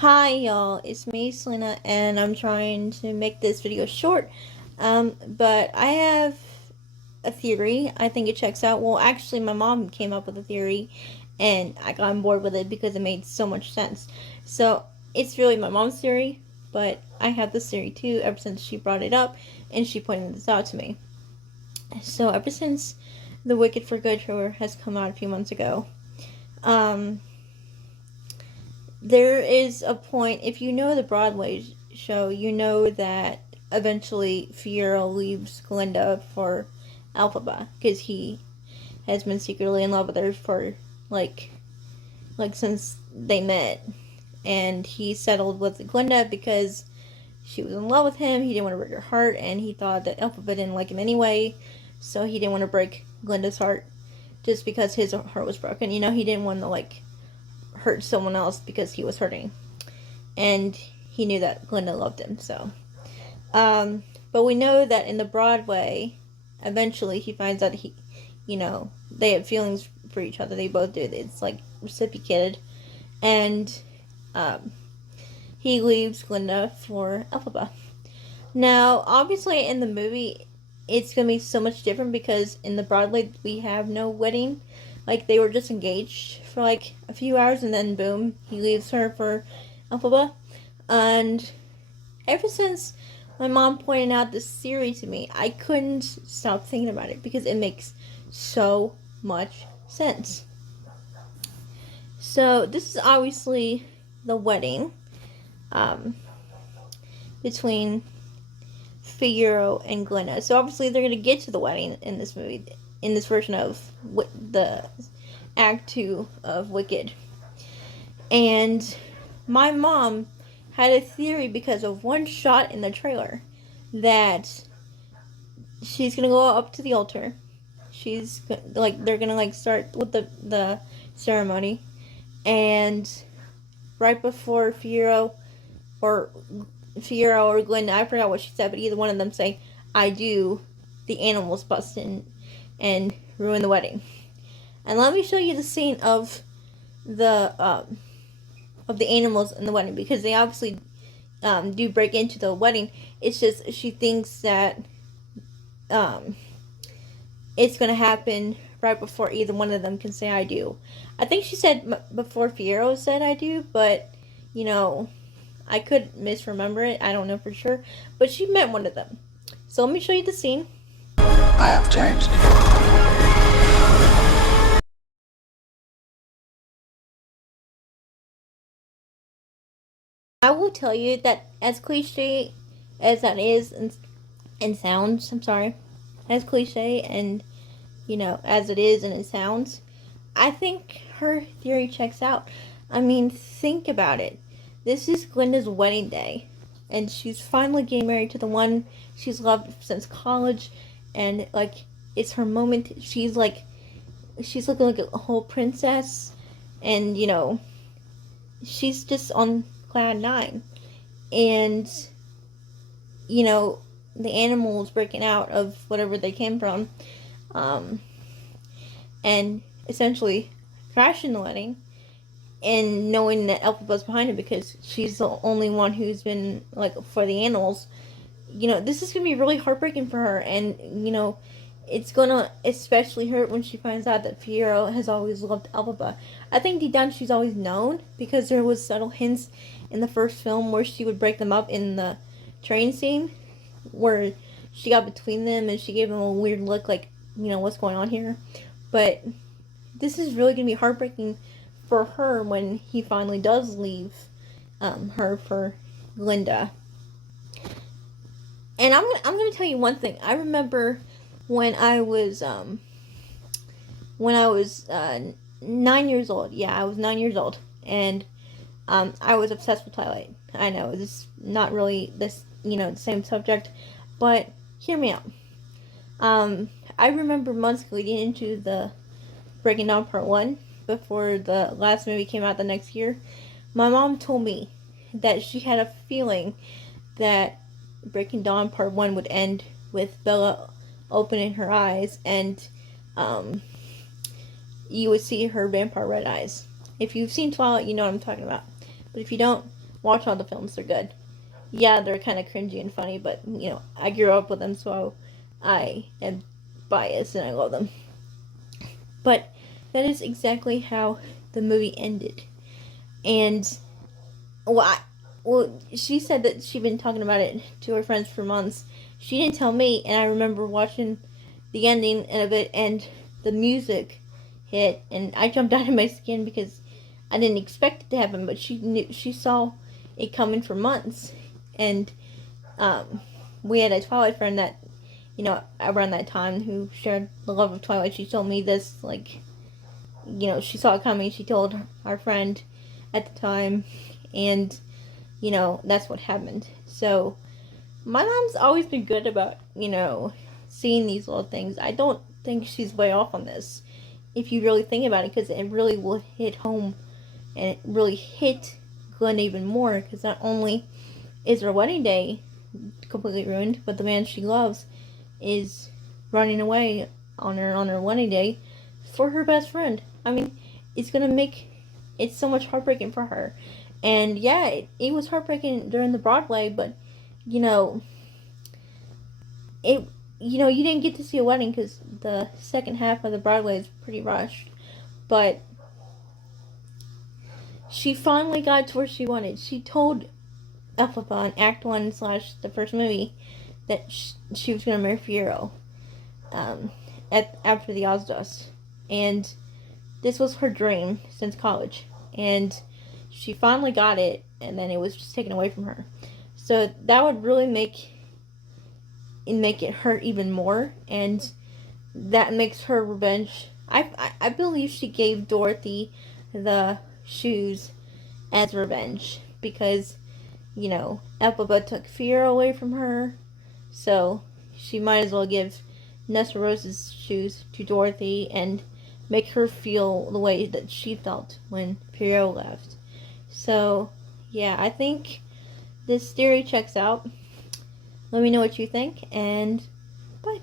Hi y'all, it's me Selena and I'm trying to make this video short. But I have a theory. I think it checks out. Well, actually my mom came up with a theory and I got on board with it because it made so much sense. So it's really my mom's theory, but I have this theory too ever since she brought it up and she pointed this out to me. So ever since the Wicked for Good trailer has come out a few months ago, um, there is a point, if you know the Broadway show, you know that eventually Fiero leaves Glinda for Elphaba because he has been secretly in love with her for like since they met, and he settled with Glinda because she was in love with him. He didn't want to break her heart, and he thought that Elphaba didn't like him anyway, so he didn't want to break Glinda's heart just because his heart was broken. He didn't want to hurt someone else because he was hurting, and he knew that Glinda loved him. So, but we know that in the Broadway, eventually he finds out they have feelings for each other. They both do. It's like reciprocated, and um, he leaves Glinda for Elphaba. Now, obviously, in the movie, it's gonna be so much different because in the Broadway we have no wedding. Like they were just engaged for like a few hours, and then boom, he leaves her for Elphaba. And ever since my mom pointed out this theory to me, I couldn't stop thinking about it because it makes so much sense. So this is obviously the wedding um, between Figaro and Glenna. So obviously they're going to get to the wedding in this movie, in this version of the Act 2 of Wicked. And my mom had a theory because of one shot in the trailer that she's going to go up to the altar. She's like they're going to start with the ceremony, and right before or Fiero or Glenn, I forgot what she said, but either one of them say, I do, the animals bust in and ruin the wedding. And let me show you the scene the of the animals in the wedding, because they obviously do break into the wedding. It's just she thinks that um, it's going to happen right before either one of them can say I do. I think she said before Fiero said I do, but I could misremember it. I don't know for sure, but she meant one of them. So let me show you the scene. I have changed. I will tell you that as cliche as that is and sounds, I'm sorry, as cliche and as it is and it sounds, I think her theory checks out. I mean, think about it. This is Glinda's wedding day, and she's finally getting married to the one she's loved since college, and it's her moment. She's looking like a whole princess, and she's just on cloud nine, and you know the animals breaking out of whatever they came from, um, and essentially crashing the wedding, and knowing that Elphaba's behind it because she's the only one who's been for the animals. This is gonna be really heartbreaking for her, and it's gonna especially hurt when she finds out that Fiero has always loved Elphaba. I think deep down she's always known because there was subtle hints in the first film where she would break them up in the train scene, where she got between them and she gave them a weird look, like what's going on here. But this is really gonna be heartbreaking for her when he finally does leave her for Glinda. And I'm gonna tell you one thing. I remember when I was 9 years old. Yeah, I was 9 years old, and I was obsessed with Twilight. I know this is not really the same subject, but hear me out. I remember months leading into the Breaking Dawn Part 1, before the last movie came out the next year. My mom told me that she had a feeling that Breaking Dawn Part 1 would end with Bella opening her eyes, and um, you would see her vampire red eyes. If you've seen Twilight, you know what I'm talking about. But if you don't, watch all the films. They're good. Yeah, they're kind of cringy and funny, but I grew up with them, so I am biased and I love them. But that is exactly how the movie ended. And she said that she'd been talking about it to her friends for months. She didn't tell me, and I remember watching the ending in a bit, and the music hit, and I jumped out of my skin because I didn't expect it to happen. But she saw it coming for months, and we had a Twilight friend that around that time who shared the love of Twilight. She told me this, like, she saw it coming. She told our friend at the time, and that's what happened. So my mom's always been good about seeing these little things. I don't think she's way off on this if you really think about it, because it really will hit home, and it really hit Glenn even more, because not only is her wedding day completely ruined, but the man she loves is running away on her wedding day for her best friend. I mean, it's gonna make it so much heartbreaking for her. And yeah, it was heartbreaking during the Broadway, but it you didn't get to see a wedding because the second half of the Broadway is pretty rushed. But she finally got to where she wanted. She told Elphaba in Act 1 / the first movie that she was going to marry Fiyero after the Ozdos. And this was her dream since college. And she finally got it, and then it was just taken away from her. So that would really make it hurt even more, and that makes her revenge. I believe she gave Dorothy the shoes as revenge, because Elphaba took fear away from her, so she might as well give Nessorose's shoes to Dorothy and make her feel the way that she felt when Fiyero left. So yeah, I think this theory checks out. Let me know what you think, and bye.